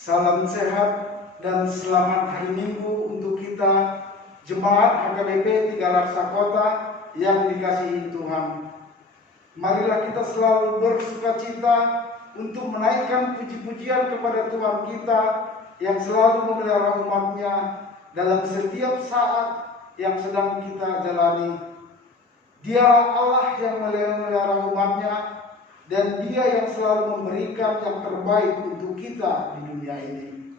Salam sehat dan selamat hari Minggu untuk kita Jemaat HKBP 3 Laksa Kota yang dikasihi Tuhan. Marilah kita selalu bersukacita untuk menaikkan puji-pujian kepada Tuhan kita yang selalu memelihara umat-Nya dalam setiap saat yang sedang kita jalani. Dialah Allah yang memelihara umat-Nya dan Dia yang selalu memberikan yang terbaik untuk kita di dunia ini.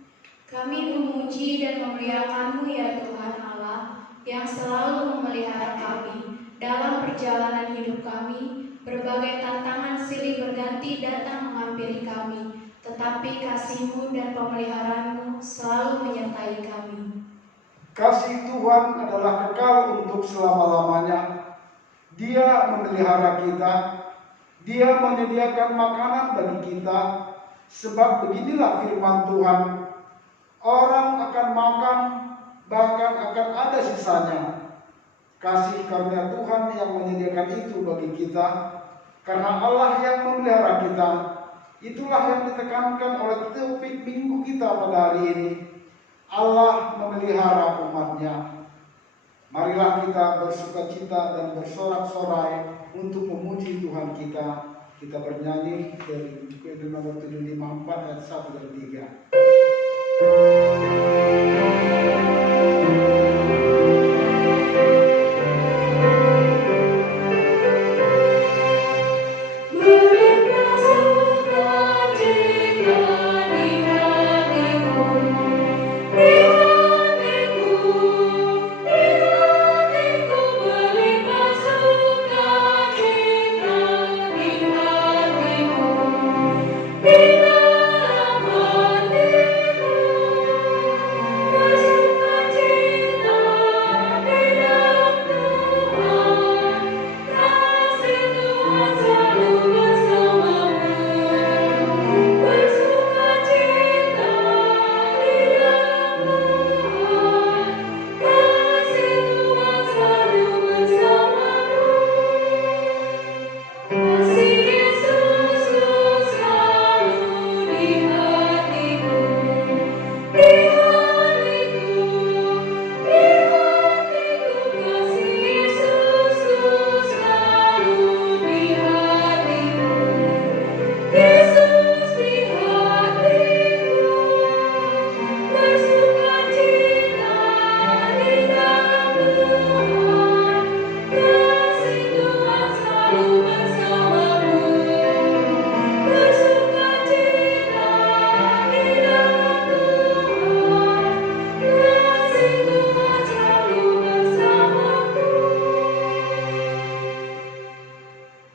Kami memuji dan memuliakan-Mu ya Tuhan Allah yang selalu memelihara kami dalam perjalanan hidup kami. Berbagai tantangan silih berganti datang menghampiri kami, tetapi kasih-Mu dan pemeliharaan-Mu selalu menyertai kami. Kasih Tuhan adalah kekal untuk selama-lamanya. Dia memelihara kita, Dia menyediakan makanan bagi kita, sebab beginilah firman Tuhan, orang akan makan, bahkan akan ada sisanya. Kasih karunia Tuhan yang menyediakan itu bagi kita, karena Allah yang memelihara kita. Itulah yang ditekankan oleh topik minggu kita pada hari ini. Allah memelihara umat-Nya. Marilah kita bersukacita dan bersorak-sorai untuk memuji Tuhan kita. Kita bernyanyi dari buku nomor 754 ayat 1 dan 3.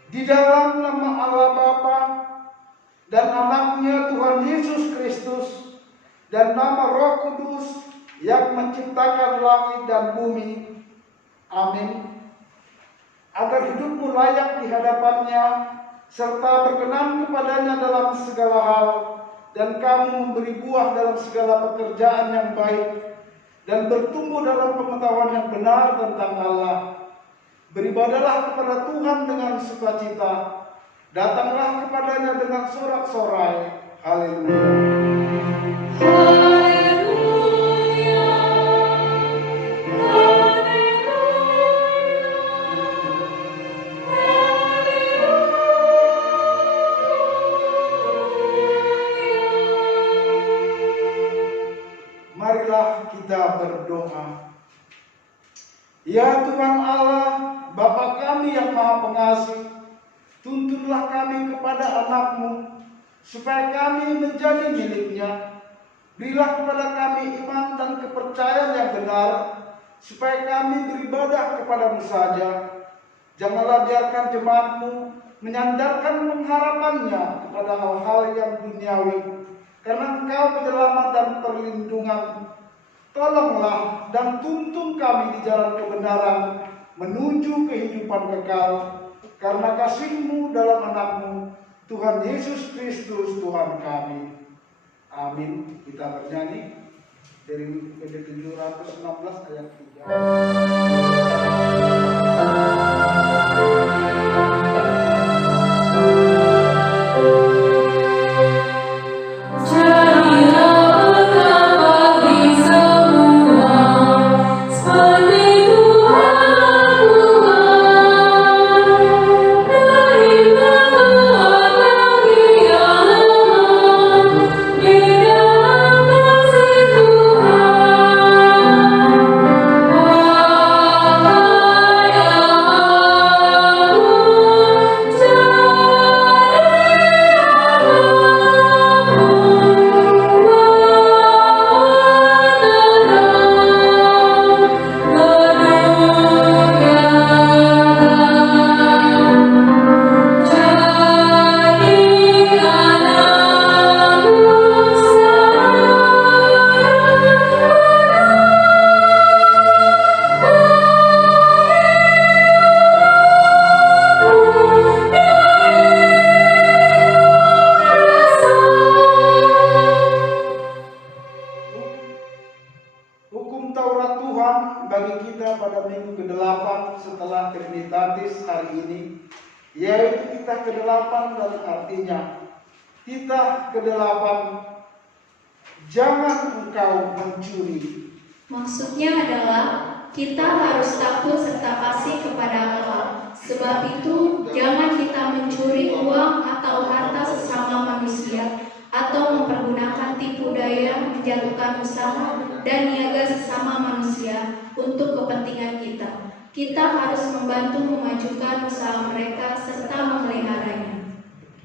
Di dalam nama Allah Bapa dan anaknya Tuhan Yesus Kristus dan nama Roh Kudus yang menciptakan langit dan bumi. Amin. Agar hidupmu layak di hadapannya serta berkenan kepadanya dalam segala hal, dan kamu memberi buah dalam segala pekerjaan yang baik dan bertumbuh dalam pengetahuan yang benar tentang Allah. Beribadalah kepada Tuhan dengan sukacita, datanglah kepadanya dengan sorak-sorai. Haleluya. Haleluya, Marilah kita berdoa. Ya Tuhan Allah, Bapa kami yang Maha Pengasih, tuntunlah kami kepada anak-Mu, supaya kami menjadi milik-Nya. Berilah kepada kami iman dan kepercayaan yang benar, supaya kami beribadah kepada-Mu saja. Janganlah biarkan jemaat-Mu menyandarkan pengharapannya kepada hal-hal yang duniawi, karena Engkau penyelamat dan perlindungan. Tolonglah dan tuntun kami di jalan kebenaran menuju kehidupan kekal, karena kasih-Mu dalam anak-Mu, Tuhan Yesus Kristus Tuhan kami. Amin. Kita bernyanyi dari PD 716 ayat 3. bagi kita pada minggu ke-8 setelah Trinitatis hari ini, yaitu titah ke-8 dan artinya titah ke-8, jangan engkau mencuri. Maksudnya adalah kita harus takut serta kasih kepada Allah. Sebab itu jangan kita mencuri uang atau harta sesama manusia, atau mempergunakan tipu daya menjatuhkan usaha dan niaga sesama manusia untuk kepentingan kita. Kita harus membantu memajukan usaha mereka serta memeliharanya.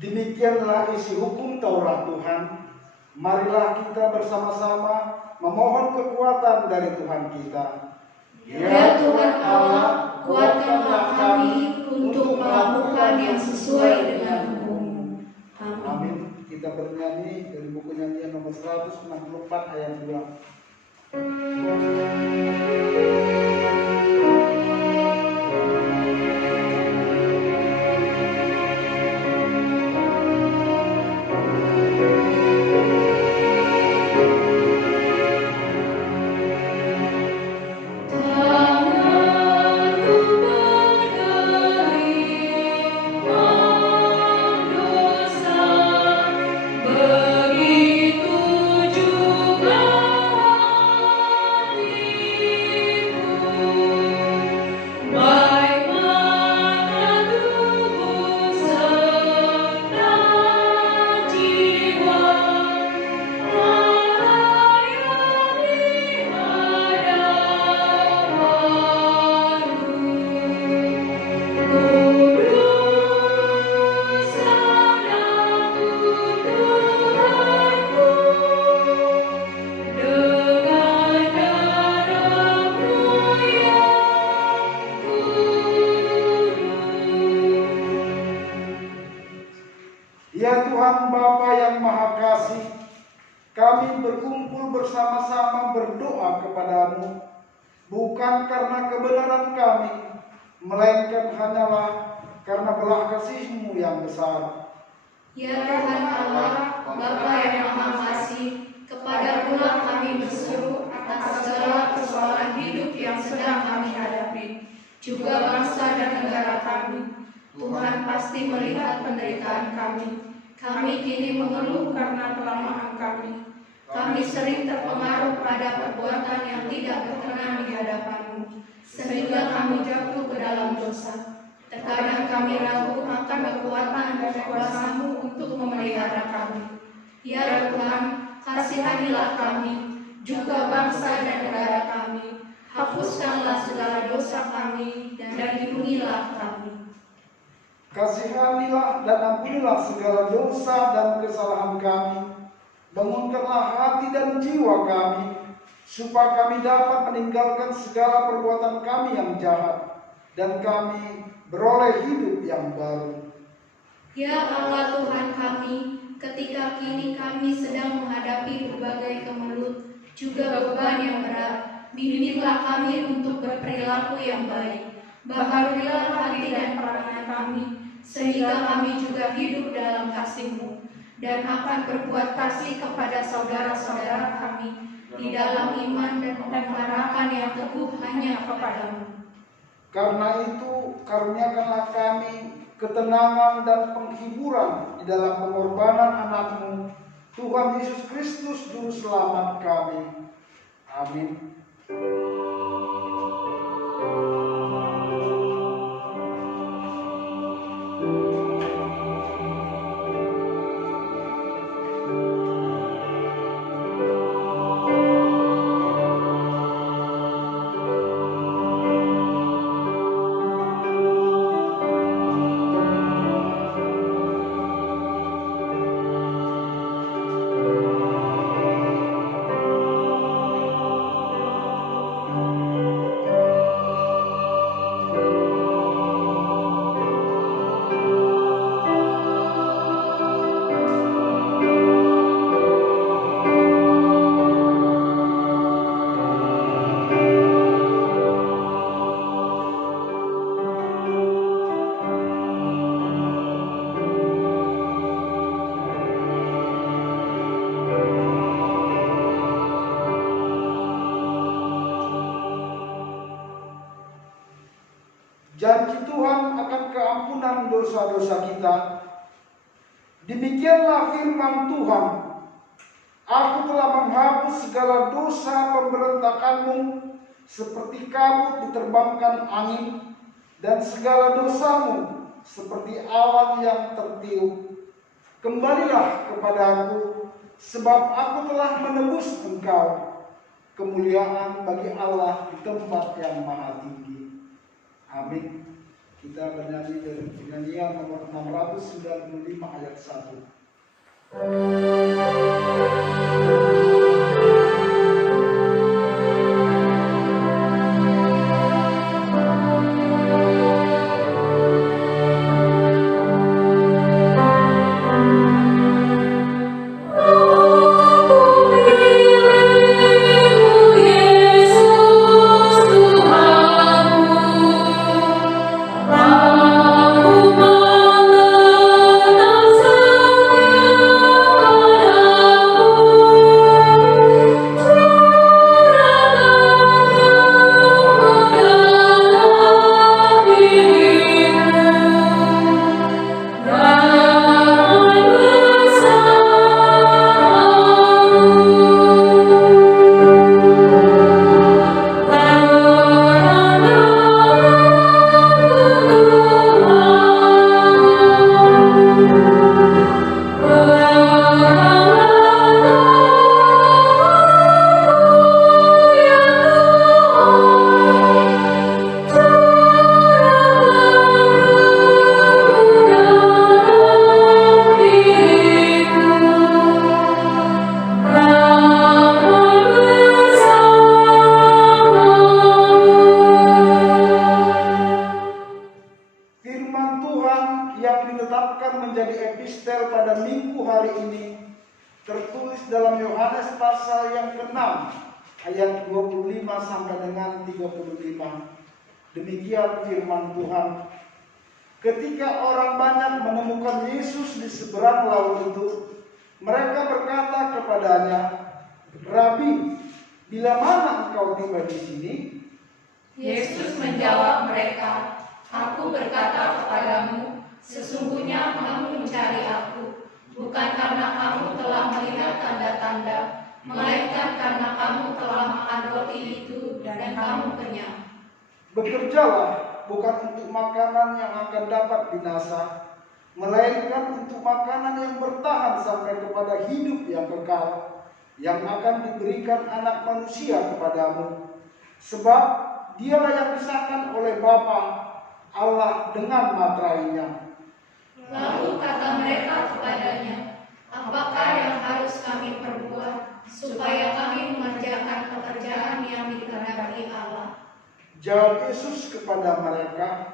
Demikianlah isi hukum Taurat Tuhan. Marilah kita bersama-sama memohon kekuatan dari Tuhan kita. Ya Tuhan Allah, kuatkanlah kami untuk melakukan yang sesuai dengan hukum-Mu. Amin. Amin. Kita bernyanyi dari buku nyanyian nomor 164 ayat 2. Ya Tuhan Bapa yang Maha Kasih, kami berkumpul bersama-sama berdoa kepadamu, bukan karena kebenaran kami, melainkan hanyalah karena belas kasih-Mu yang besar. Ya Tuhan Allah, Bapa yang Maha Kasih, kepada-Mulah kami berseru atas segala persoalan hidup yang sedang kami hadapi, juga bangsa dan negara kami. Tuhan pasti melihat penderitaan kami. Kami kini mengeluh karena kelemahan kami. Kami sering terpengaruh pada perbuatan yang tidak berkenan di hadapan-Mu, sehingga kami jatuh ke dalam dosa. Terkadang kami ragu akan kekuatan dan kuasa-Mu untuk memelihara kami. Ya Tuhan, kasihanilah kami, juga bangsa dan negara kami. Hapuskanlah segala dosa kami dan lindungilah kami. Kasihanilah dan ampunilah segala dosa dan kesalahan kami. Bangunkanlah hati dan jiwa kami, supaya kami dapat meninggalkan segala perbuatan kami yang jahat, dan kami beroleh hidup yang baru. Ya Allah Tuhan kami, ketika kini kami sedang menghadapi berbagai kemelut, juga beban yang berat, bimbinglah kami untuk berperilaku yang baik. Baharuilah hati dan perangai kami, sehingga kami juga hidup dalam kasih-Mu, dan akan berbuat kasih kepada saudara-saudara kami di dalam iman dan pengharapan yang teguh hanya kepada-Mu. Karena itu, karuniakanlah kami ketenangan dan penghiburan di dalam pengorbanan anak-Mu, Tuhan Yesus Kristus Juru Selamat kami. Amin. janji Tuhan akan keampunan dosa-dosa kita. Demikianlah firman Tuhan, aku telah menghapus segala dosa pemberontakanmu seperti kabut diterbangkan angin, dan segala dosamu seperti awan yang tertiup. Kembalilah kepadaku, sebab aku telah menebus engkau. Kemuliaan bagi Allah di tempat yang maha tinggi. Amin. Kita bernyanyi dari penyanyian nomor 695 ayat 1. Menjadi epistel pada minggu hari ini tertulis dalam Yohanes pasal yang ke-6 ayat 25 sampai dengan 35. Demikian firman Tuhan. Ketika orang banyak menemukan Yesus di seberang laut itu, mereka berkata kepadanya, "Rabi, bila mana engkau tiba di sini?" Yesus menjawab mereka, "Aku berkata kepadamu, sesungguhnya kamu mencari aku, bukan karena kamu telah melihat tanda-tanda, melainkan karena kamu telah makan roti itu dan kamu kenyang. Bekerjalah bukan untuk makanan yang akan dapat binasa, melainkan untuk makanan yang bertahan sampai kepada hidup yang kekal, yang akan diberikan Anak Manusia kepadamu. Sebab dialah yang disahkan oleh Bapa Allah dengan materainya." Lalu kata mereka kepadanya, "Apakah yang harus kami perbuat supaya kami mengerjakan pekerjaan yang dikehendaki Allah?" Jawab Yesus kepada mereka,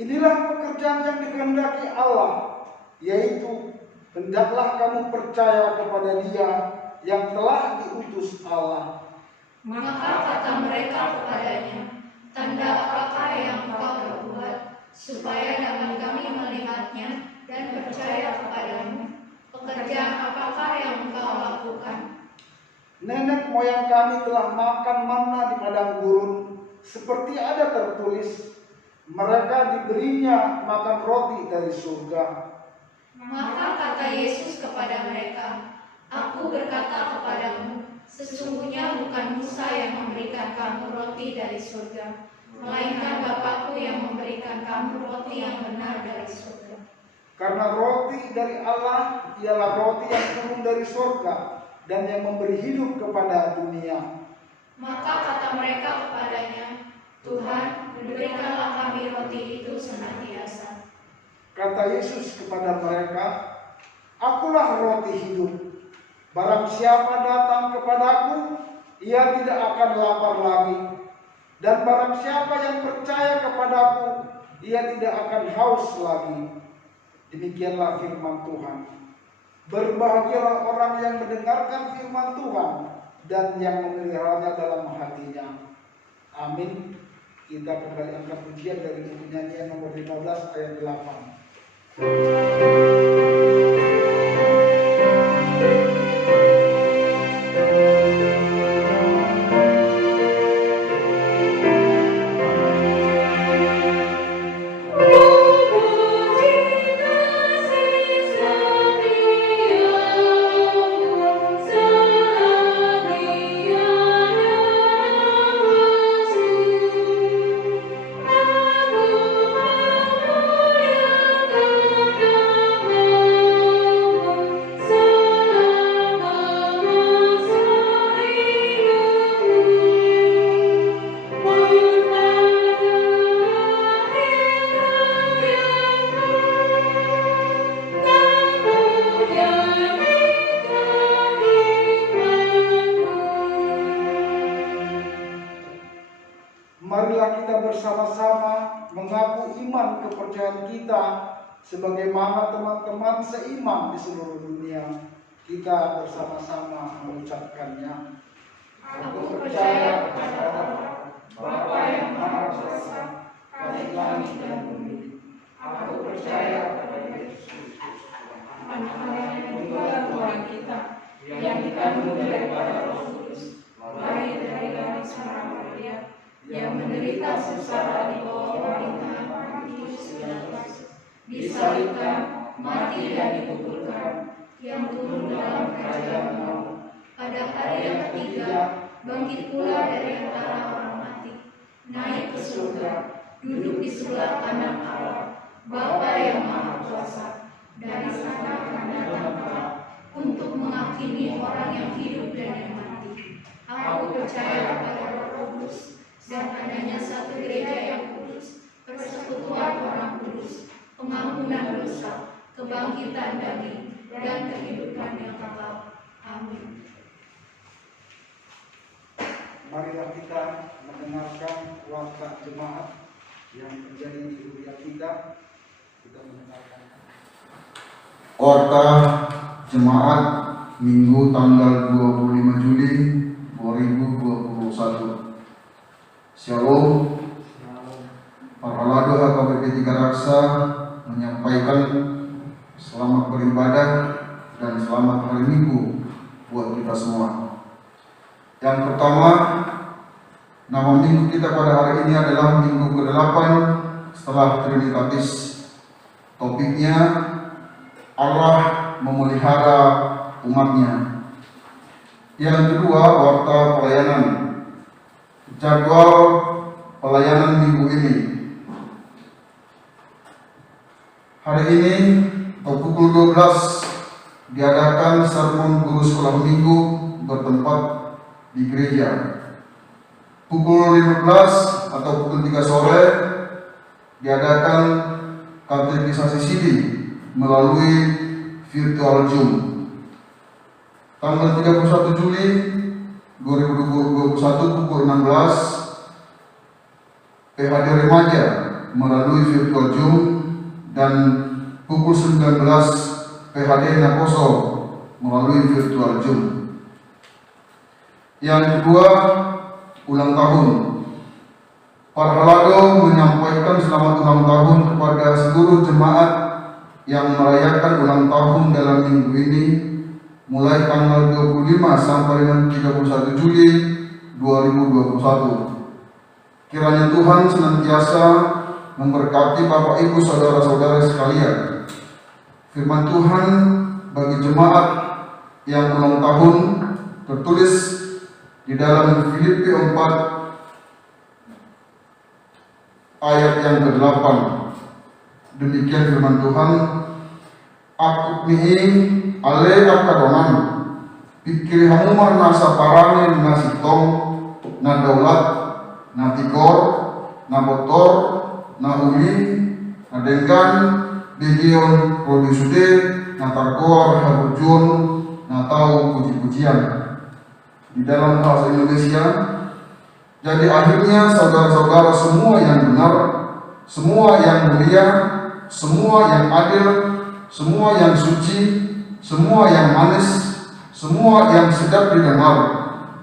"Inilah pekerjaan yang dikehendaki Allah, yaitu hendaklah kamu percaya kepada Dia yang telah diutus Allah." Maka kata mereka kepadanya, "Tanda apakah yang engkau perbuat supaya dapat kami melihatnya dan percaya kepadamu? Pekerjaan apakah yang engkau lakukan?" "Nenek moyang kami telah makan manna di padang gurun, seperti ada tertulis, mereka diberinya makan roti dari surga." Maka kata Yesus kepada mereka, "Aku berkata kepadamu, sesungguhnya bukan Musa yang memberikan kamu roti dari surga, melainkan Bapakku yang memberikan kamu roti yang benar dari surga. Karena roti dari Allah ialah roti yang turun dari surga dan yang memberi hidup kepada dunia." Maka kata mereka kepadanya, "Tuhan, berikanlah kami roti itu senantiasa." Kata Yesus kepada mereka, "Akulah roti hidup. Barang siapa datang kepadaku, ia tidak akan lapar lagi. Dan barang siapa yang percaya kepadaku, ia tidak akan haus lagi." Demikianlah firman Tuhan. Berbahagialah orang yang mendengarkan firman Tuhan dan yang memeliharanya dalam hatinya. Amin. Kita kembali angkat pujian dari buku nyanyian nomor 15 ayat 8. bersama-sama mengaku iman kepercayaan kita sebagaimana teman-teman seiman di seluruh dunia. Kita bersama-sama mengucapkannya. Aku percaya kepada Allah, Bapa yang Maha Kuasa, Khalid langit dan bumi. Aku percaya kepada Yesus, Anak Allah yang tunggal Tuhan kita, yang dikandung daripada Roh Kudus, lahir dari Maria Maria, yang menderita sengsara di bawah pemerintahan Pontius Pilatus, disalibkan, mati dan dikuburkan, yang turun dalam kerajaan maut. Pada hari yang ketiga, bangkit pula dari antara orang mati, naik ke surga, duduk di sebelah kanan Allah, Bapa yang Maha Kuasa. Dari sana akan datang kelak untuk menghakimi orang yang hidup dan yang mati. Aku percaya kepada Roh Kudus dan adanya satu gereja yang kudus, persekutuan orang kudus, pengampunan dosa, kebangkitan daging, dan kehidupan yang kekal. Amin. Marilah kita mendengarkan warta jemaat yang terjadi di wilayah kita. Kita mendengarkan Warta Jemaat Minggu tanggal 25 Juli 2021. Shalom. Para Lado HKBP 3 Raksa menyampaikan selamat beribadah dan selamat hari Minggu buat kita semua. Yang pertama, nama minggu kita pada hari ini adalah minggu ke-8 setelah Trinitatis. Topiknya Allah memelihara umatnya. Yang kedua, warta pelayanan. Jadwal pelayanan minggu ini. Hari ini pukul 12 diadakan sermon guru sekolah minggu bertempat di gereja. Pukul 15 atau pukul 3 sore diadakan katekisasi sidi melalui virtual Zoom. Tanggal 31 Juli 2021 pukul 16 PHD Remaja melalui virtual Zoom, dan pukul 19 PHD Nakoso melalui virtual Zoom. Yang kedua, ulang tahun. Para Halado menyampaikan selamat ulang tahun kepada seluruh jemaat yang merayakan ulang tahun dalam minggu ini mulai tanggal 25 sampai dengan 31 Juli 2021. Kiranya Tuhan senantiasa memberkati Bapak Ibu saudara-saudara sekalian. Firman Tuhan bagi jemaat yang ulang tahun tertulis di dalam Filipi 4 ayat yang ke-8. Demikian firman Tuhan, aku mihi ale akadonan pikir hamumar nasa parane nasi tong na daulat na tigor na motor na uli na denggan begion produsude na tarkor habujun na tau puji-pujian di dalam bahasa Indonesia. Jadi akhirnya saudara-saudara semua yang benar, semua yang mulia, semua yang adil, semua yang suci, semua yang manis, semua yang sedap didengar,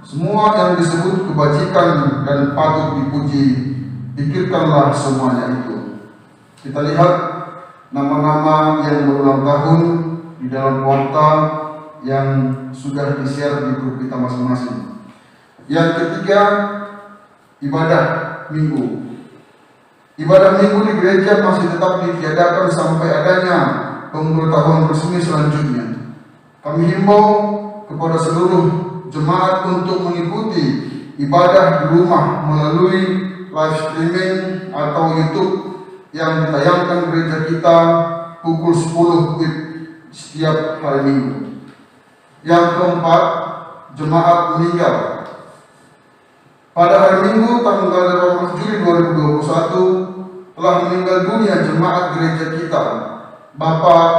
semua yang disebut kebajikan dan patut dipuji, pikirkanlah semuanya itu. Kita lihat nama-nama yang berulang tahun di dalam warta yang sudah di-share di grup kita masing-masing. Yang ketiga, ibadah minggu. Ibadah minggu di gereja masih tetap ditiadakan sampai adanya pemberitahuan resmi selanjutnya. Kami himbau kepada seluruh jemaat untuk mengikuti ibadah di rumah melalui live streaming atau YouTube yang ditayangkan gereja kita pukul 10 WIB setiap hari Minggu. Yang keempat, jemaat meninggal. Pada hari Minggu tanggal 18 Juli 2021 telah meninggal dunia jemaat gereja kita, Bapak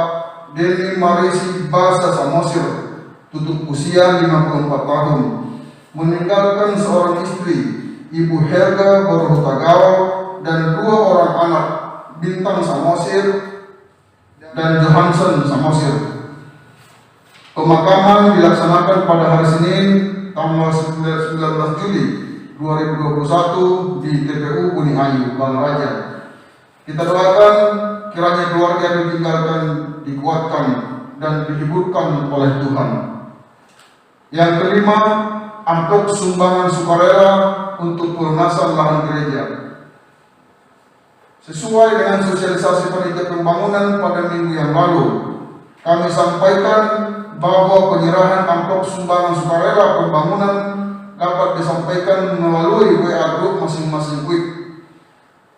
Deni Marisi Basa Samosir, tutup usia 54 tahun, meninggalkan seorang istri Ibu Helga Borhutagao, dan 2 orang anak, Bintang Samosir dan Johansen Samosir. Pemakaman dilaksanakan pada hari Senin tanggal 19 Juli 2021 di TPU Buniayu, Balaraja. Kita doakan kiranya keluarga yang ditinggalkan dikuatkan dan dihiburkan oleh Tuhan. Yang kelima, amplop sumbangan sukarela untuk pelunasan lahan gereja. Sesuai dengan sosialisasi panitia pembangunan pada minggu yang lalu, kami sampaikan bahwa penyerahan amplop sumbangan sukarela pembangunan dapat disampaikan melalui WA Group masing-masing WIB.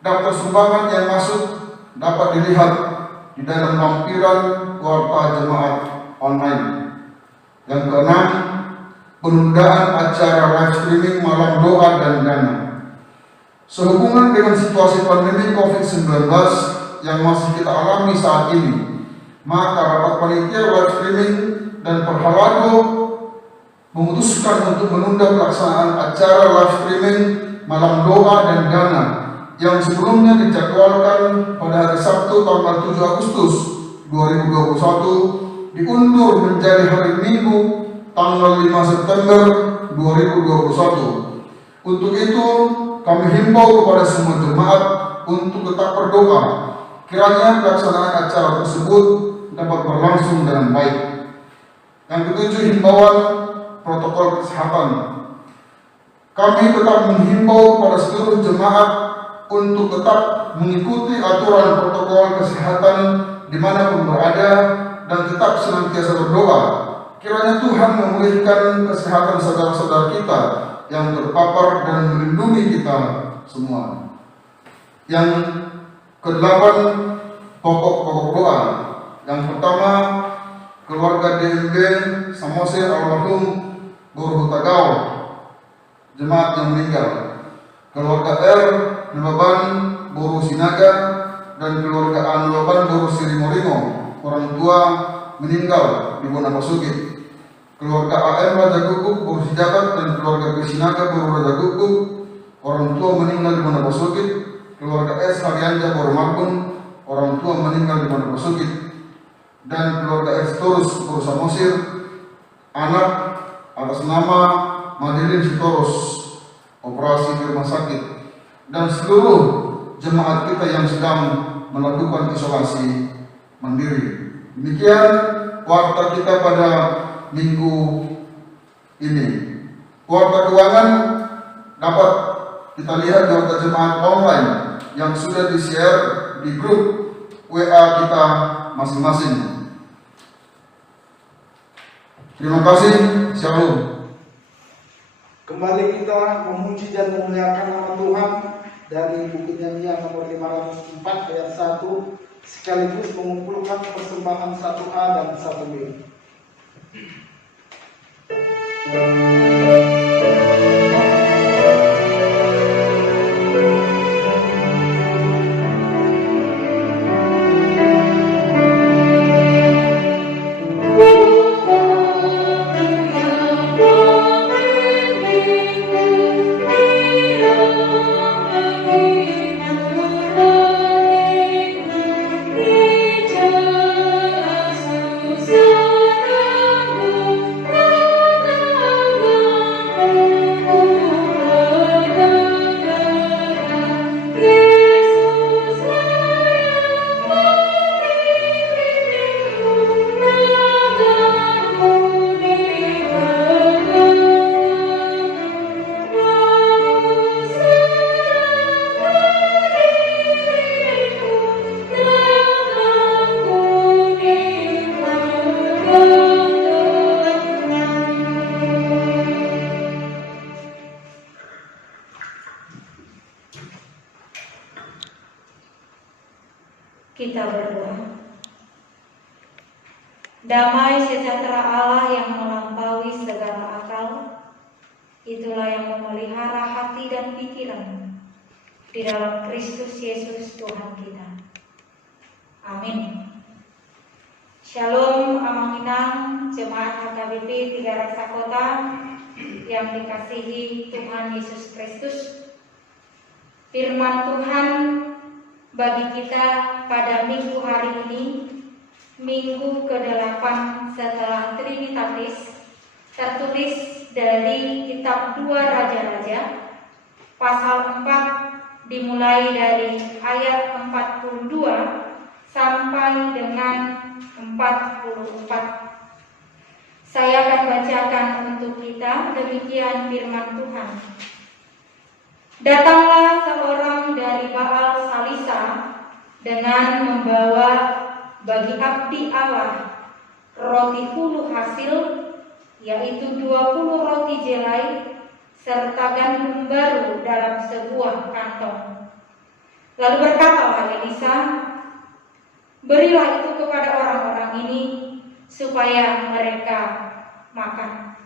Daftar sumbangan yang masuk dapat dilihat di dalam lampiran Warta Jemaat online. Yang keenam, penundaan acara live streaming malam doa dan dana. Sehubungan dengan situasi pandemi COVID-19 yang masih kita alami saat ini, maka rapat panitia live streaming dan Perhalado memutuskan untuk menunda pelaksanaan acara live streaming malam doa dan dana yang sebelumnya dijadwalkan pada hari Sabtu tanggal 7 Agustus 2021 diundur menjadi hari Minggu tanggal 5 September 2021. Untuk itu, kami himbau kepada semua jemaat untuk tetap berdoa kiranya pelaksanaan acara tersebut dapat berlangsung dengan baik. Yang ketujuh, himbauan protokol kesehatan. Kami tetap menghimbau pada seluruh jemaat untuk tetap mengikuti aturan protokol kesehatan dimanapun berada dan tetap senantiasa berdoa kiranya Tuhan memulihkan kesehatan saudara-saudara kita yang terpapar dan melindungi kita semua. Yang kedelapan, pokok-pokok doa. Yang pertama, keluarga DMB Samosir almarhum Borhutagao, jemaat yang meninggal. Keluarga R Nebaban Boru Sinaga dan keluarga A Nebaban Boru Sirimoringo, orang tua meninggal di Bonapasugit. Keluarga AM Raja Guguk Boru Sijabat dan keluarga B Sinaga Boru Raja Guguk, orang tua meninggal di Bonapasugit. Keluarga S Haryanja Boru Marbun, orang tua meninggal di Bonapasugit. Dan keluarga S Torus Boru Samosir, anak atas nama Madeline Sitorus, operasi di rumah sakit. Dan seluruh jemaat kita yang sedang melakukan isolasi mandiri. Demikian warta kita pada minggu ini. Warta keuangan dapat kita lihat di warta jemaat online yang sudah di-share di grup WA kita masing-masing. Terima kasih. Shalom. Kembali kita memuji dan memuliakan nama Tuhan dari buku Nyanyian nomor 504 ayat 1, sekaligus mengumpulkan persembahan 1A dan 1B. Kita berdoa. Damai sejahtera Allah yang melampaui segala akal, itulah yang memelihara hati dan pikiran di dalam Kristus Yesus Tuhan kita. Amin. Shalom Amanginang, Jemaat HKBP 3 Raksa Kota yang dikasihi Tuhan Yesus Kristus. Firman Tuhan bagi kita pada minggu hari ini, minggu ke-8 setelah Trinitatis, tertulis dari kitab 2 Raja-Raja, pasal 4 dimulai dari ayat 42 sampai dengan 44. Saya akan bacakan untuk kita, demikian firman Tuhan. Datanglah seorang dari Baal Salisa dengan membawa bagi abdi Allah roti hulu hasil, yaitu 20 roti jelai serta gandum baru dalam sebuah kantong. Lalu berkatalah Elisa, berilah itu kepada orang-orang ini supaya mereka makan.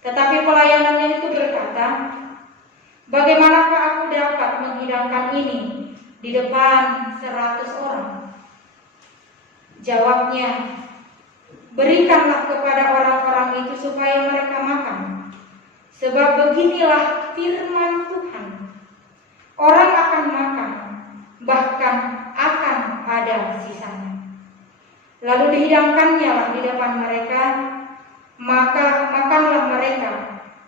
Tetapi pelayanannya itu berkata, bagaimanakah aku dapat menghidangkan ini di depan 100 orang? Jawabnya, berikanlah kepada orang-orang itu supaya mereka makan. Sebab beginilah firman Tuhan, orang akan makan, bahkan akan ada sisanya. Lalu dihidangkannya lah di depan mereka, maka makanlah mereka,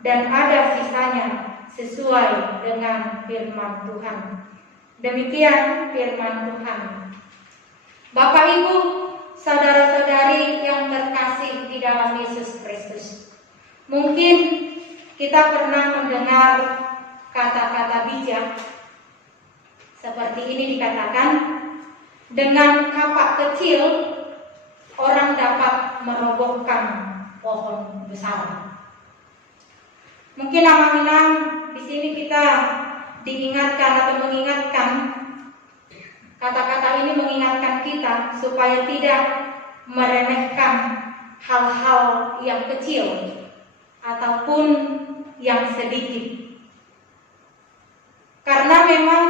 dan ada sisanya sesuai dengan firman Tuhan. Demikian firman Tuhan. Bapak Ibu, saudara-saudari yang terkasih di dalam Yesus Kristus, mungkin kita pernah mendengar kata-kata bijak seperti ini dikatakan, dengan kapak kecil orang dapat merobohkan pohon besar. Mungkin Minang di sini kita diingatkan atau mengingatkan, kata-kata ini mengingatkan kita supaya tidak meremehkan hal-hal yang kecil ataupun yang sedikit. Karena memang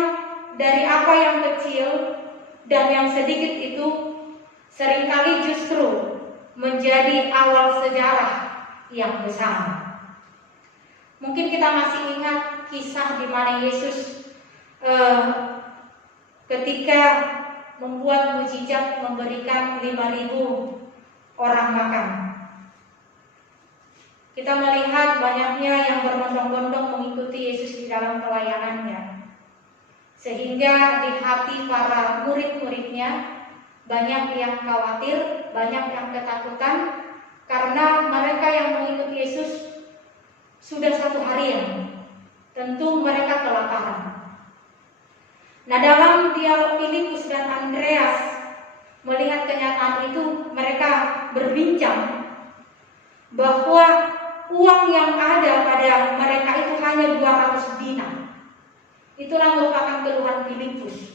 dari apa yang kecil dan yang sedikit itu seringkali justru menjadi awal sejarah yang besar. Mungkin kita masih ingat kisah di mana Yesus ketika membuat mukjizat memberikan 5.000 orang makan. Kita melihat banyaknya yang berbondong-bondong mengikuti Yesus di dalam pelayanannya. Sehingga di hati para murid-muridnya banyak yang khawatir, banyak yang ketakutan, karena mereka yang mengikuti Yesus sudah 1 harian, tentu mereka kelaparan. Nah, dalam dialog Filipus dan Andreas melihat kenyataan itu, mereka berbincang bahwa uang yang ada pada mereka itu hanya 200 dinar. Itulah merupakan keluhan Filipus.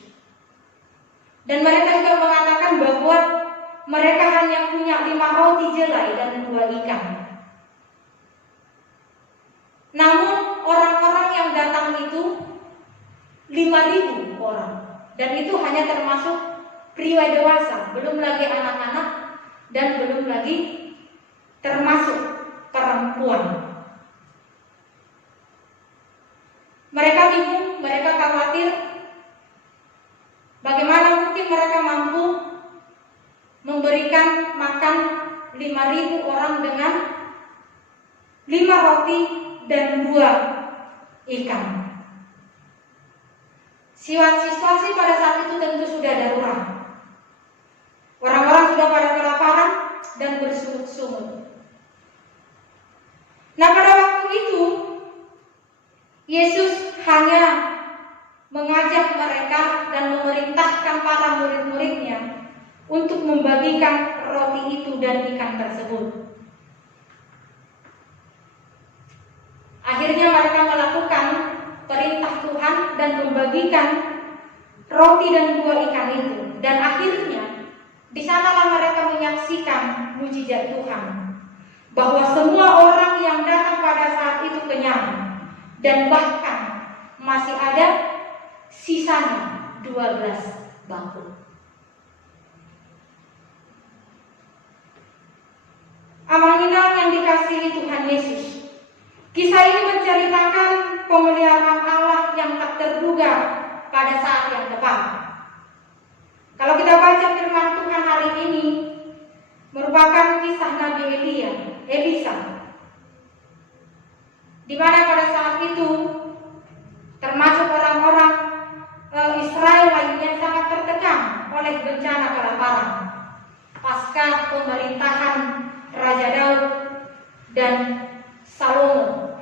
Dan mereka juga mengatakan bahwa mereka hanya punya 5 roti jelai dan 2 ikan. Namun orang-orang yang datang itu 5.000 orang. Dan itu hanya termasuk pria dewasa, belum lagi anak-anak, dan belum lagi termasuk perempuan. Mereka bingung, mereka khawatir, bagaimana mungkin mereka mampu memberikan makan 5.000 orang dengan 5 roti dan 2 ikan. Situasi pada saat itu tentu sudah darurat. Orang-orang sudah pada kelaparan dan bersungut-sungut. Nah, pada waktu itu Yesus hanya mengajak mereka dan memerintahkan para murid-muridnya untuk membagikan roti itu dan ikan tersebut. Akhirnya mereka melakukan perintah Tuhan dan membagikan roti dan 2 ikan itu. Dan akhirnya di sanalah mereka menyaksikan mukjizat Tuhan, bahwa semua orang yang datang pada saat itu kenyang. Dan bahkan masih ada sisanya 12 bangku. Amal-amal yang dikasihi Tuhan Yesus, kisah ini menceritakan pemeliharaan Allah yang tak terduga pada saat yang tepat. Kalau kita baca firman Tuhan hari ini, merupakan kisah Nabi Elisa, di mana pada saat itu termasuk orang-orang Israel lainnya sangat tertekan oleh bencana kelaparan pasca pemerintahan Raja Daud dan Salomo.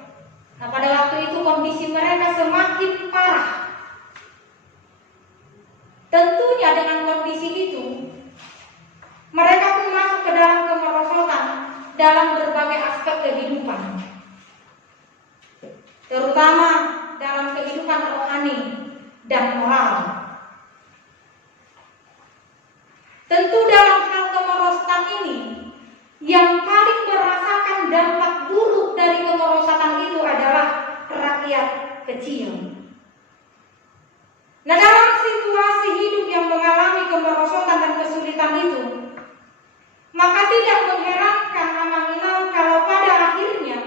Nah, pada waktu itu kondisi mereka semakin parah. Tentunya dengan kondisi itu, mereka pun masuk ke dalam kemerosotan dalam berbagai aspek kehidupan, terutama dalam kehidupan rohani dan moral. Tentu dalam hal kemerosotan ini, yang paling merasakan dampak buruk dari kemerosotan itu adalah rakyat kecil. Nah, dalam situasi hidup yang mengalami kemerosotan dan kesulitan itu, maka tidak mengherankan Amanginal kalau pada akhirnya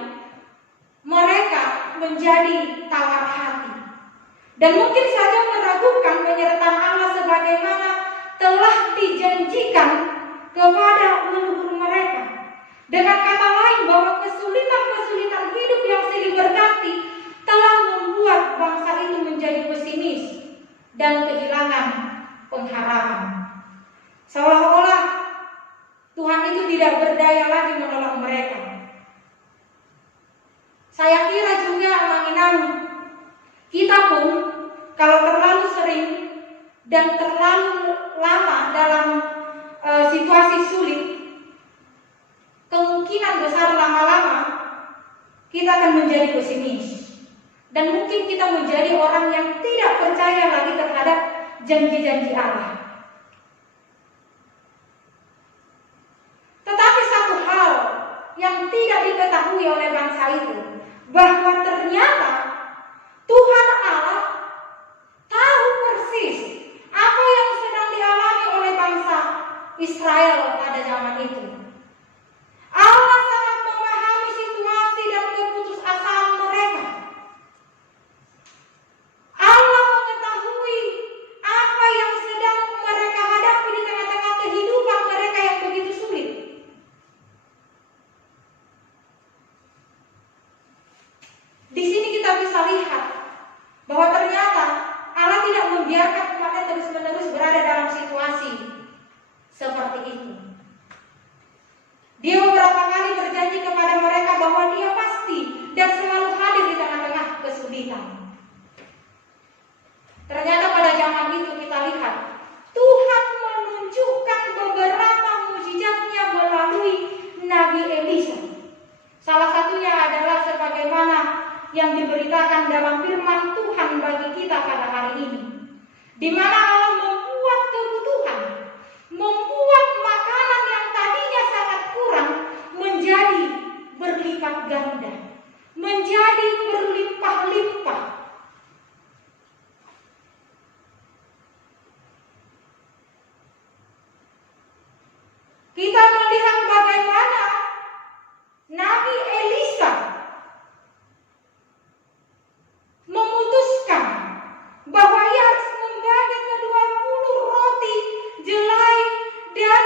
mereka menjadi tawar hati dan mungkin saja meragukan penyertaan Allah sebagaimana telah dijanjikan kepada leluhur mereka. Dengan kata lain, bahwa kesulitan-kesulitan hidup yang silih berganti telah membuat bangsa itu menjadi pesimis dan kehilangan pengharapan. Seolah-olah Tuhan itu tidak berdaya lagi menolong mereka. Saya kira juga Amanginal, kita pun kalau terlalu sering dan terlalu lama dalam situasi sulit, kemungkinan besar lama-lama kita akan menjadi pesimis. Dan mungkin kita menjadi orang yang tidak percaya lagi terhadap janji-janji Allah. Tetapi satu hal yang tidak diketahui oleh bangsa itu, bahwa ternyata Tuhan Allah tahu persis apa yang sedang dialami oleh bangsa Israel pada zaman itu. Allah sangat memahami situasi dan keputusasaan mereka. Allah mengetahui apa yang sedang mereka hadapi di tengah-tengah kehidupan mereka yang begitu sulit. Di sini kita bisa lihat bahwa ternyata Allah tidak membiarkan umatnya terus-menerus berada dalam situasi seperti itu. Dia beberapa kali berjanji kepada mereka bahwa Dia pasti dan selalu hadir di tengah-tengah kesulitan. Ternyata pada zaman itu kita lihat Tuhan menunjukkan beberapa mujizatnya melalui Nabi Elisa. Salah satunya adalah sebagaimana yang diberitakan dalam firman Tuhan bagi kita pada hari ini, di mana Allah membuat kebutuhan, membuat makanan yang tadinya sangat kurang menjadi berlipat ganda, menjadi berlimpah-limpah. Kita melihat bagaimana Nabi Elisa memutuskan bahwa ia harus membagi kedua 20 roti jelai dan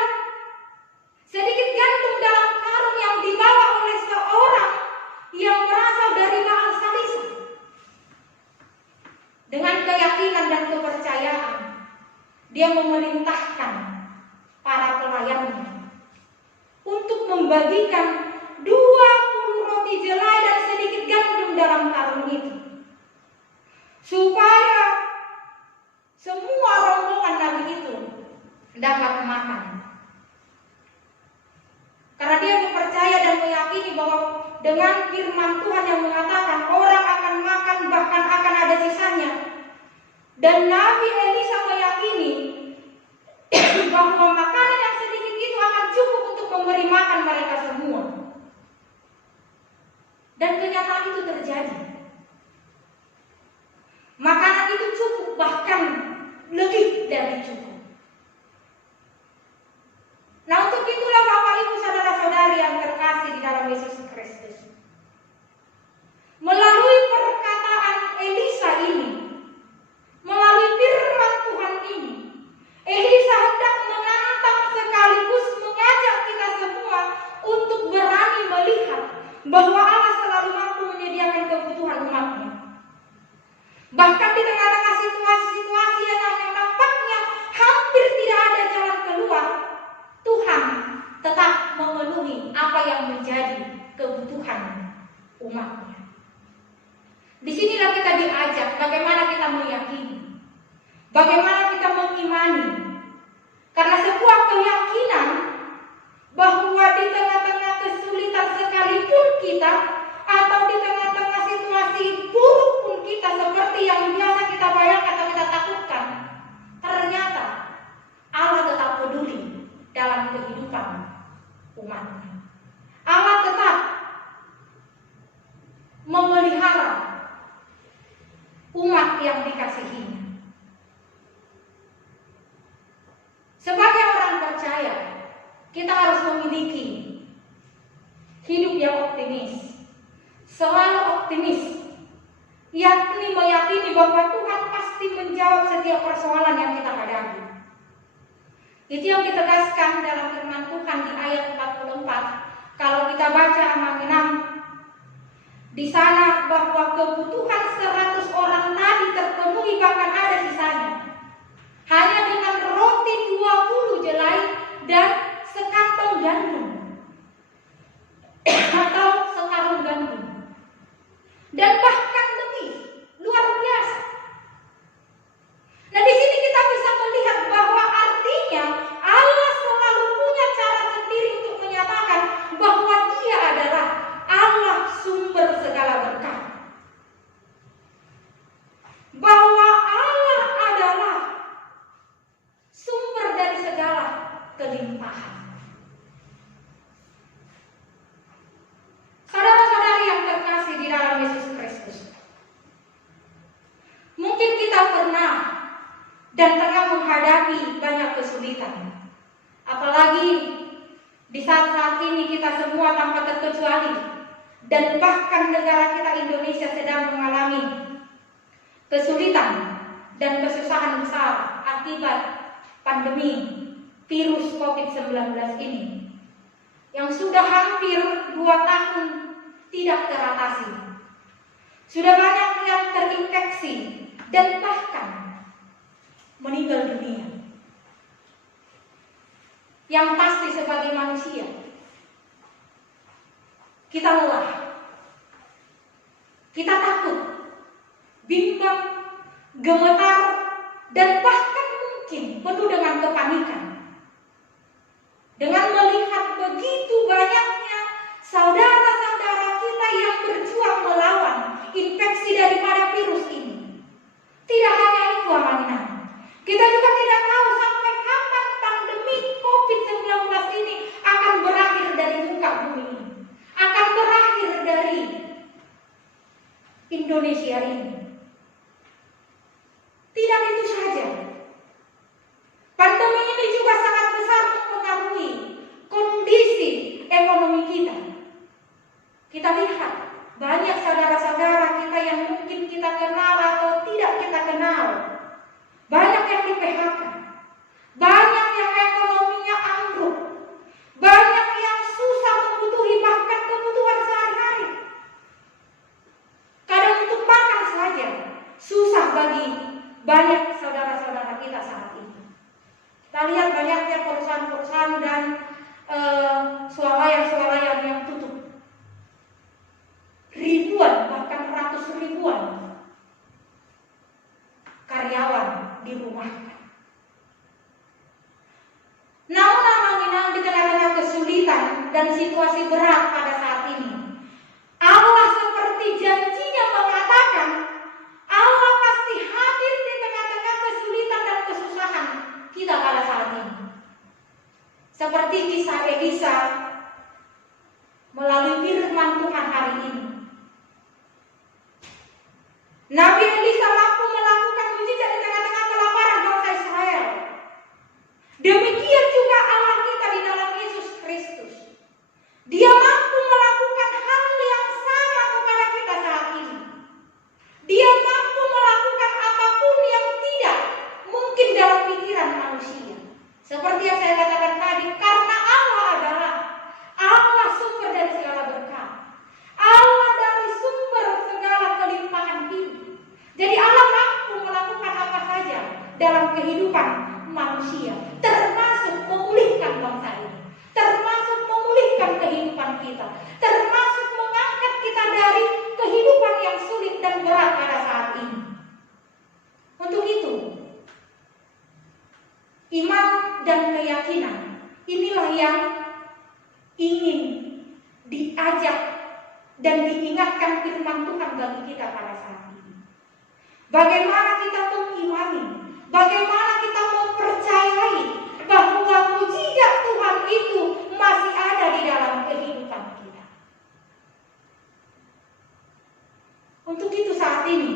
sedikit gandum dalam karung yang dibawa oleh seorang yang berasal dari Baal Salisa. Dengan keyakinan dan kepercayaan, dia memerintahkan para pelayannya untuk membagikan 20 roti jelai dan sedikit gandum dalam karung itu, supaya semua rombongan Nabi itu dapat makan. Karena dia percaya dan meyakini bahwa dengan firman Tuhan yang mengatakan orang akan makan bahkan akan ada sisanya. Dan Nabi Elisa meyakini bahwa makanan yang sedikit itu akan cukup untuk memberi makan mereka semua. Dan kenyataan itu terjadi. Makanan itu cukup, bahkan lebih dari cukup. Nah, untuk itulah Bapak Ibu saudara-saudari yang terkasih di dalam Yesus Kristus, melalui perkataan Elisa ini, Disinilah kita diajak bagaimana kita meyakini, bagaimana kita mengimani. Karena sebuah keyakinan bahwa di tengah-tengah kesulitan sekalipun kita, atau di tengah-tengah situasi buruk pun kita, seperti yang biasa kita bayangkan atau kita takutkan, ternyata Allah tetap peduli dalam kehidupan umatnya. Allah tetap memelihara umat yang dikasihinya. Sebagai orang percaya, kita harus memiliki hidup yang optimis, selalu optimis, yakni meyakini bahwa Tuhan pasti menjawab setiap persoalan yang kita hadapi. Itu yang ditegaskan dalam firman Tuhan di ayat 44. Kalau kita baca Amang 6, di sana bahwa kebutuhan 100 orang tadi terpenuhi, bahkan ada sisanya. Hanya dengan roti 20 jelai dan sekantong gandum atau sekarung gandum. Dan bahkan lebih luar biasa. Nah, di sini kita bisa melihat bahwa artinya Allah selalu punya cara sendiri untuk menyatakan bahwa Dia adalah Allah sumber segala berkat. Bahwa Allah adalah sumber dari segala kelimpahan. Saudara-saudari yang terkasih di dalam Yesus Kristus, mungkin kita pernah dan tengah menghadapi banyak kesulitan. Apalagi di saat-saat ini kita semua tanpa terkecuali, dan bahkan negara kita Indonesia sedang mengalami kesulitan dan kesusahan besar akibat pandemi virus COVID-19 ini, yang sudah hampir 2 tahun tidak teratasi. Sudah banyak yang terinfeksi dan bahkan meninggal dunia. Yang pasti sebagai manusia, kita lelah, kita takut, bimbang, gemetar, dan bahkan mungkin penuh dengan kepanikan. Dengan melihat begitu banyaknya saudara-saudara kita yang berjuang melawan infeksi daripada virus ini. Tidak hanya itu, amanah, kita juga tidak tahu sampai kapan pandemi COVID-19 ini akan berakhir dari muka bumi ini, akan berakhir dari Indonesia ini. Tidak itu saja, pandemi ini juga sangat besar mempengaruhi kondisi ekonomi kita. Kita lihat banyak saudara-saudara kita yang mungkin kita kenal atau tidak kita kenal, banyak yang di PHK, banyak yang ekonominya ambruk, banyak yang susah membutuhi bahkan kebutuhan sehari-hari. Kadang untuk makan saja susah bagi banyak saudara-saudara kita saat ini. Kita lihat banyaknya perusahaan-perusahaan dan swalayan-swalayan yang tutup. Ribuan, bahkan ratus ribuan karyawan dirumahkan. Namun di tengah-tengah kesulitan dan situasi berat pada saat ini, Allah seperti janjinya mengatakan, Allah pasti hadir di tengah-tengah kesulitan dan kesusahan kita pada saat ini. Seperti kisah Elisa melalui firman Tuhan hari ini. Nabi Elisa mampu melakukan mujizat di tengah-tengah kelaparan bangsa Israel. Demikian juga Allah kita di dalam Yesus Kristus. Dia mampu melakukan hal yang sama kepada kita saat ini. Dia mampu melakukan apapun yang tidak mungkin dalam pikiran manusia. Seperti yang saya katakan tadi, karena Allah adalah Allah sumber dari segala berkat, Allah dari sumber segala kelimpahan hidup. Jadi Allah mampu melakukan apa saja dalam kehidupan manusia, termasuk memulihkan bangsa ini, termasuk memulihkan kehidupan kita, termasuk mengangkat kita dari kehidupan yang sulit dan berat yang ingin diajak dan diingatkan firman Tuhan bagi kita pada saat ini. Bagaimana kita mengimani, bagaimana kita mempercayai bahwa mujizat Tuhan itu masih ada di dalam kehidupan kita. Untuk itu saat ini,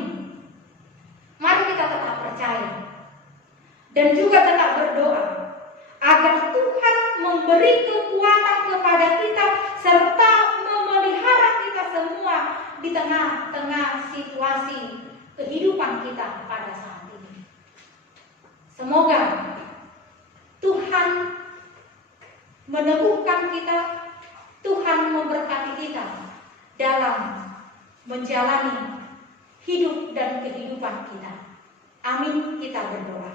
mari kita tetap percaya dan juga tetap berdoa agar Tuhan memberi kekuatan kepada kita serta memelihara kita semua di tengah-tengah situasi kehidupan kita pada saat ini. Semoga Tuhan meneguhkan kita, Tuhan memberkati kita dalam menjalani hidup dan kehidupan kita. Amin, kita berdoa.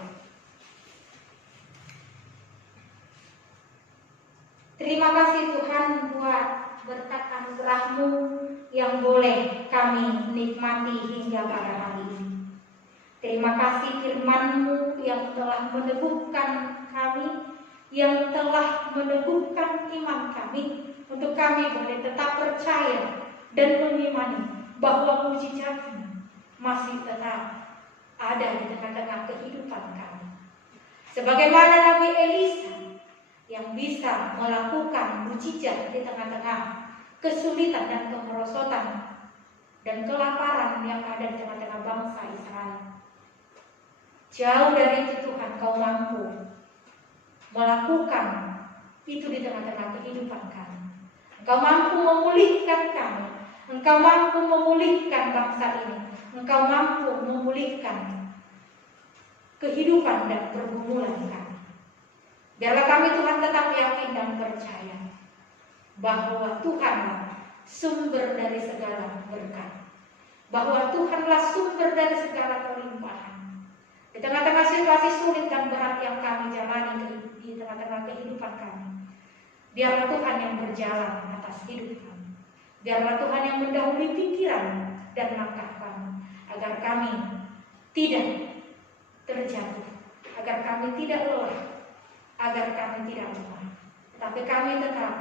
Terima kasih Tuhan buat berkat anugerah-Mu yang boleh kami nikmati hingga pada hari ini. Terima kasih firman-Mu yang telah meneguhkan kami, yang telah meneguhkan iman kami, untuk kami boleh tetap percaya dan mengimani bahwa mujizat-Mu masih tetap ada di tengah-tengah kehidupan kami. Sebagaimana Nabi Elisa yang bisa melakukan mujizat di tengah-tengah kesulitan dan kemerosotan dan kelaparan yang ada di tengah-tengah bangsa Israel. Jauh dari itu Tuhan, Kau mampu melakukan itu di tengah-tengah kehidupan kami. Engkau mampu memulihkan kami, Engkau mampu memulihkan bangsa ini, Engkau mampu memulihkan kehidupan dan pergumulan kami. Biarlah kami Tuhan tetap yakin dan percaya bahwa Tuhanlah sumber dari segala berkat, bahwa Tuhanlah sumber dari segala kelimpahan. Di tengah-tengah situasi sulit dan berat yang kami jalani di tengah-tengah kehidupan kami, biarlah Tuhan yang berjalan atas hidup kami. Biarlah Tuhan yang mendahului pikiran dan langkah kami, agar kami tidak terjatuh, agar kami tidak lelah, agar kami tidak lemah, tetapi kami tetap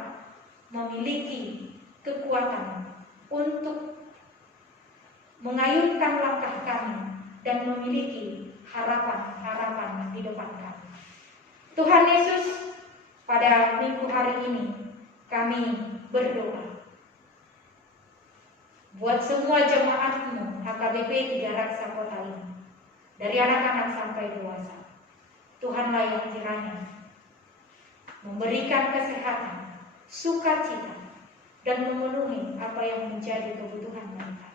memiliki kekuatan untuk mengayunkan langkah kami dan memiliki harapan-harapan di depan kami. Tuhan Yesus, pada minggu hari ini kami berdoa buat semua jemaat-Mu HKBP 3 Raksa Kota ini, dari anak-anak sampai dewasa. Tuhanlah yang kiranya memberikan kesehatan, sukacita, dan memenuhi apa yang menjadi kebutuhan mereka.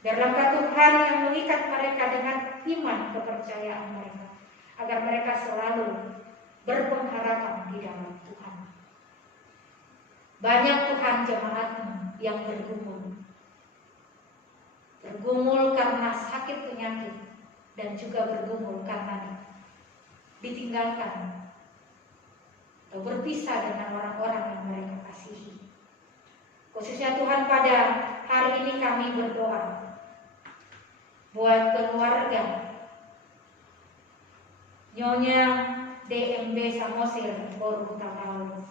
Biarlah Tuhan yang mengikat mereka dengan iman kepercayaan mereka, agar mereka selalu berpengharapan di dalam Tuhan. Banyak Tuhan jemaat-Mu yang bergumul karena sakit penyakit, dan juga bergumul karena ditinggalkan atau berpisah dengan orang-orang yang mereka kasihi. Khususnya Tuhan, pada hari ini kami berdoa buat keluarga Nyonya DMB Samosir Boru Takau,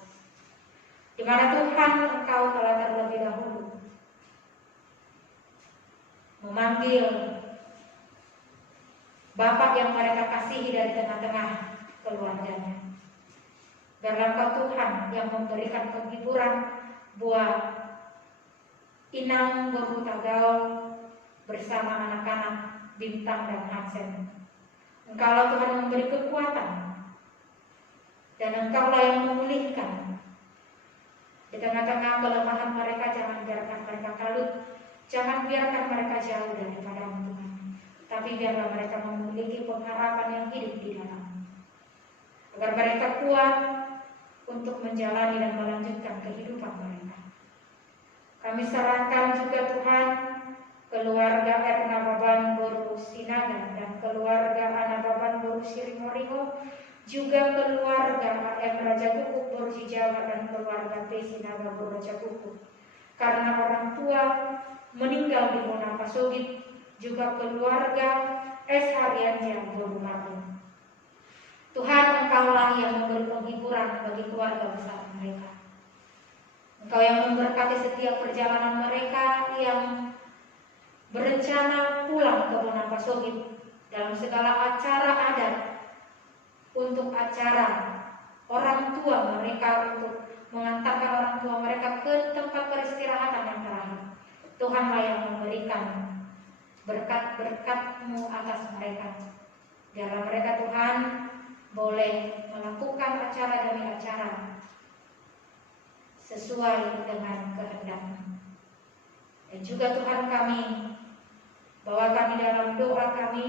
di mana Tuhan Engkau telah terlebih dahulu memanggil Bapak yang mereka kasihi dari tengah-tengah keluarganya. Biarlah Engkau Tuhan yang memberikan penghiburan buat Inang Boru Tagaul bersama anak-anak Bintang dan Hansen. Engkaulah Tuhan yang memberi kekuatan, dan Engkaulah yang memulihkan. Di tengah-tengah kelemahan mereka, jangan biarkan mereka kalut, jangan biarkan mereka jauh daripada-Mu Tuhan, tapi biarlah mereka memiliki pengharapan yang hidup di dalam-Mu, agar mereka kuat untuk menjalani dan melanjutkan kehidupan mereka. Kami serahkan juga Tuhan keluarga Erna Baban Boru Sinaga dan keluarga Ana Baban Boru Siringoringo, juga keluarga M Raja Kuku Boru Sijawa dan keluarga P Sinaga Boru Raja Kuku, karena orang tua meninggal di Monapasogit, juga keluarga S Haryanja Boru Mabung. Tuhan, Engkaulah yang memberi penghiburan bagi keluarga besar mereka. Engkau yang memberkati setiap perjalanan mereka yang berencana pulang ke Wonosobo dalam segala acara adat, untuk acara orang tua mereka, untuk mengantarkan orang tua mereka ke tempat peristirahatan yang terakhir. Tuhanlah yang memberikan berkat-berkat-Mu atas mereka. Biarlah mereka, Tuhan, boleh melakukan acara demi acara sesuai dengan kehendak-Mu. Dan juga Tuhan, kami bawakan di dalam doa kami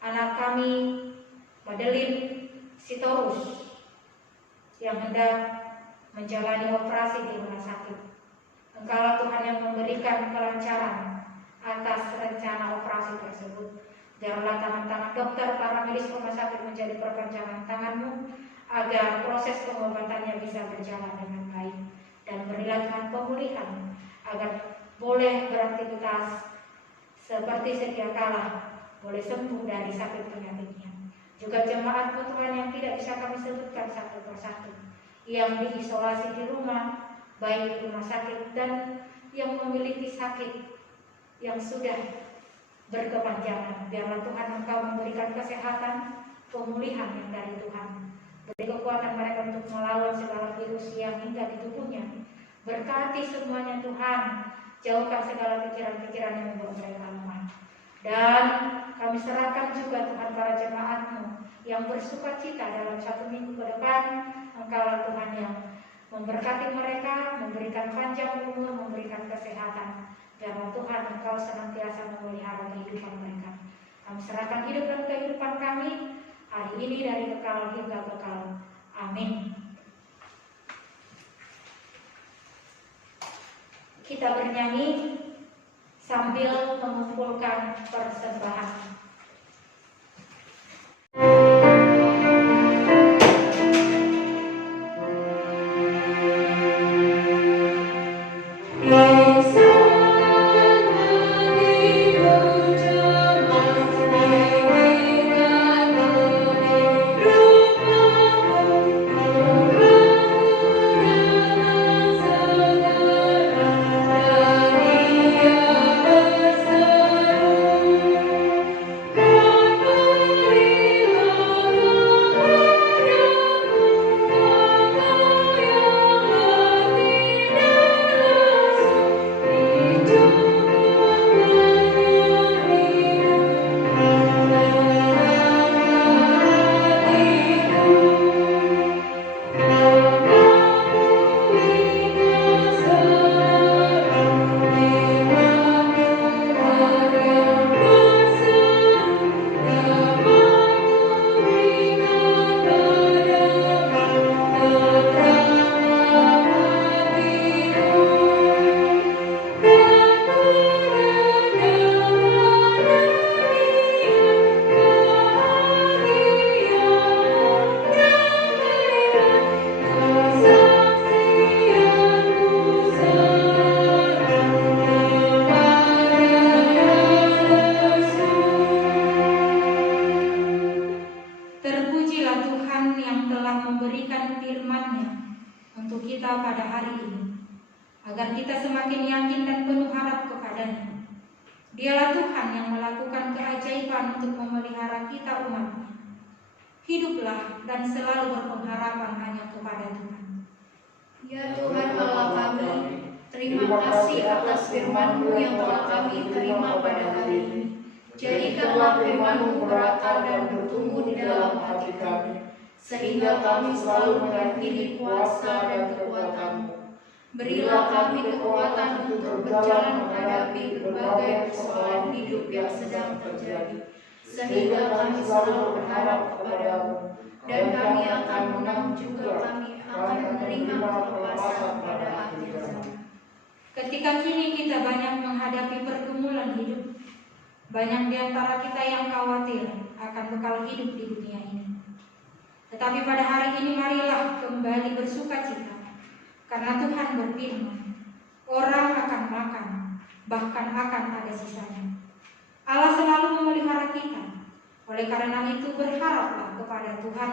anak kami Madeline Sitorus yang hendak menjalani operasi di rumah sakit. Engkaulah Tuhan yang memberikan kelancaran atas rencana operasi tersebut. Biarlah tangan-tangan dokter, para medis rumah sakit menjadi perpanjangan tangan-Mu, agar proses pengobatannya bisa berjalan dengan baik. Dan berilah Tuhan pemulihan, agar boleh beraktivitas seperti sedia kala, boleh sembuh dari sakit penyakitnya. Juga jemaat-Mu Tuhan yang tidak bisa kami sebutkan satu persatu, yang diisolasi di rumah, baik di rumah sakit dan yang memiliki sakit yang sudah berkepanjangan. Biarlah Tuhan Engkau memberikan kesehatan, pemulihan yang dari Tuhan. Beri kekuatan mereka untuk melawan segala virus yang hingga di tubuhnya. Berkati semuanya Tuhan, jauhkan segala pikiran-pikiran yang membuat mereka lemah. Dan kami serahkan juga Tuhan para jemaat-Mu yang bersuka cita dalam 1 minggu ke depan. Engkaulah Tuhan yang memberkati mereka, memberikan panjang umur, memberikan kesehatan. Biarlah Tuhan Engkau senantiasa memelihara kehidupan mereka. Kami serahkan hidup dan kehidupan kami hari ini dari kekal hingga kekal. Amin. Kita bernyanyi sambil mengumpulkan persembahan. Dialah Tuhan yang melakukan keajaiban untuk memelihara kita umat-Nya. Hiduplah dan selalu berpengharapan hanya kepada Tuhan. Ya Tuhan Allah kami, terima kasih atas firman-Mu yang telah kami terima pada hari ini. Jadikanlah firman-Mu berakar dan bertumbuh di dalam hati kami, sehingga kami selalu meyakini kuasa dan kekuatan-Mu. Berilah kami kekuatan untuk berjalan menghadapi berbagai persoalan hidup yang sedang terjadi, sehingga kami selalu berharap kepada-Mu, dan kami akan menang juga kami akan menerima kelepasan pada akhir zaman. Ketika kini kita banyak menghadapi pergumulan hidup, banyak di antara kita yang khawatir akan bekal hidup di dunia ini. Tetapi pada hari ini marilah kembali bersuka cita, karena Tuhan berfirman, orang akan makan, bahkan akan ada sisanya. Allah selalu memelihara kita. Oleh karena itu berharaplah kepada Tuhan.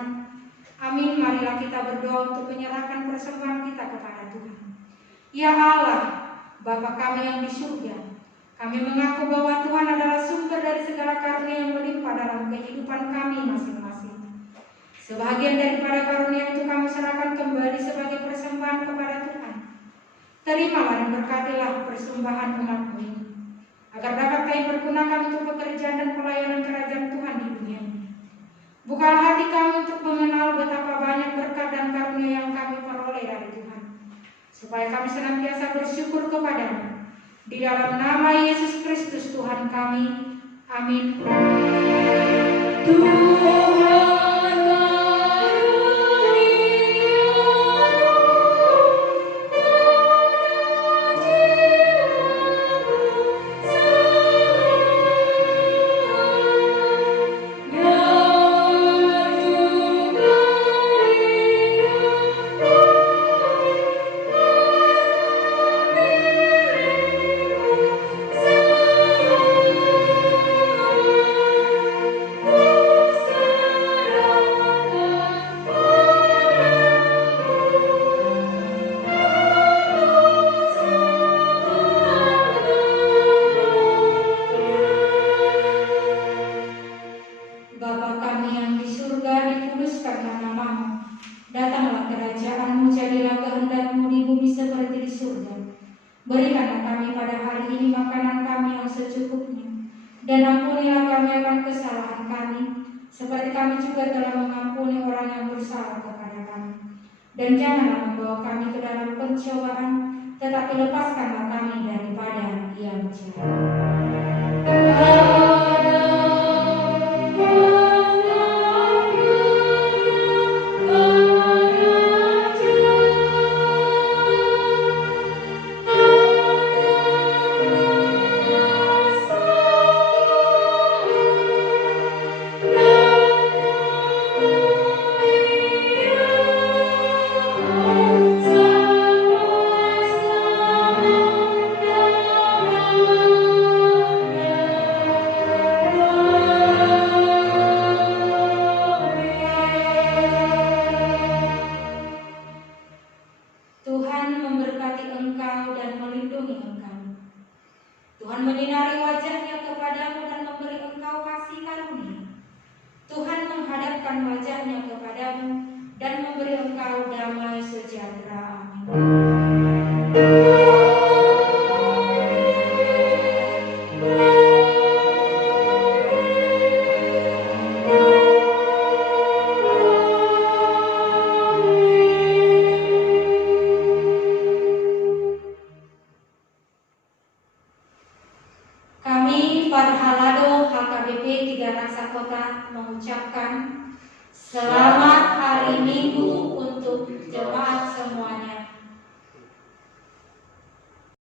Amin. Marilah kita berdoa untuk menyerahkan persembahan kita kepada Tuhan. Ya Allah, Bapa kami yang di surga, kami mengaku bahwa Tuhan adalah sumber dari segala karunia yang melimpah dalam kehidupan kami masing-masing. Sebagian daripada karunia itu kami serahkan kembali sebagai persembahan kepada Tuhan. Terimalah dan berkatilah persembahan umat-Mu ini, agar dapat kami pergunakan untuk pekerjaan dan pelayanan kerajaan Tuhan di dunia ini. Bukalah hati kami untuk mengenal betapa banyak berkat dan karunia yang kami peroleh dari Tuhan, supaya kami senantiasa bersyukur kepada-Mu. Di dalam nama Yesus Kristus Tuhan kami. Amin. Bapa kami yang di surga, dikuduskanlah nama-Mu. Datanglah kerajaan-Mu, jadilah kehendak-Mu di bumi seperti di surga. Berikanlah kami pada hari ini makanan kami yang secukupnya, dan ampunilah kami akan kesalahan kami, seperti kami juga telah mengampuni orang yang bersalah kepada kami. Dan janganlah membawa kami ke dalam pencobaan, tetapi lepaskanlah kami daripada yang jahat. Tuhan memberkati engkau dan melindungi engkau. Tuhan menyinari wajah-Nya kepadamu dan memberi engkau kasih karunia. Tuhan menghadapkan wajah-Nya kepadamu dan memberi engkau damai sejahtera. Amin. Kami, para halado HKBP 3 Raksa Kota, mengucapkan